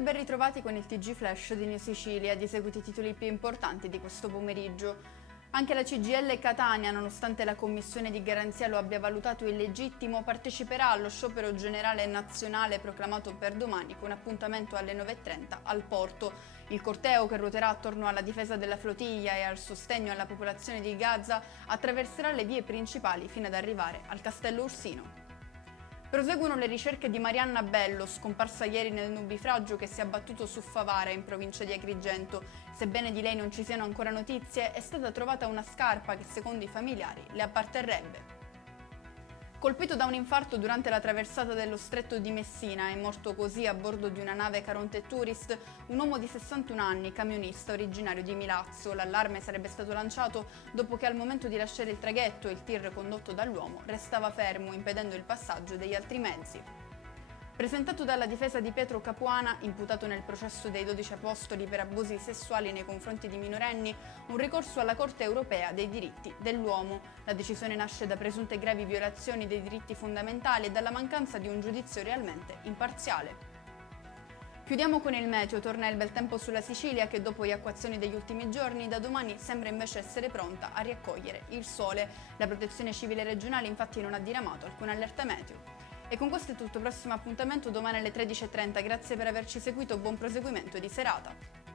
e ben ritrovati con il TG Flash di New Sicilia, di seguito i titoli più importanti di questo pomeriggio. Anche la CGIL Catania, nonostante la commissione di garanzia lo abbia valutato illegittimo, parteciperà allo sciopero generale nazionale proclamato per domani con appuntamento alle 9:30 al porto. Il corteo, che ruoterà attorno alla difesa della flottiglia e al sostegno alla popolazione di Gaza, attraverserà le vie principali fino ad arrivare al Castello Ursino. Proseguono le ricerche di Marianna Bello, scomparsa ieri nel nubifragio che si è abbattuto su Favara, in provincia di Agrigento. Sebbene di lei non ci siano ancora notizie, è stata trovata una scarpa che, secondo i familiari, le apparterrebbe. Colpito da un infarto durante la traversata dello stretto di Messina, è morto così a bordo di una nave Caronte Tourist un uomo di 61 anni, camionista originario di Milazzo. L'allarme sarebbe stato lanciato dopo che al momento di lasciare il traghetto il tir condotto dall'uomo restava fermo, impedendo il passaggio degli altri mezzi. Presentato dalla difesa di Pietro Capuana, imputato nel processo dei 12 apostoli per abusi sessuali nei confronti di minorenni, un ricorso alla Corte europea dei diritti dell'uomo. La decisione nasce da presunte gravi violazioni dei diritti fondamentali e dalla mancanza di un giudizio realmente imparziale. Chiudiamo con il meteo. Torna il bel tempo sulla Sicilia che, dopo le acquazzoni degli ultimi giorni, da domani sembra invece essere pronta a riaccogliere il sole. La Protezione Civile regionale infatti non ha diramato alcuna allerta meteo. E con questo è tutto, prossimo appuntamento domani alle 13:30. Grazie per averci seguito, buon proseguimento di serata.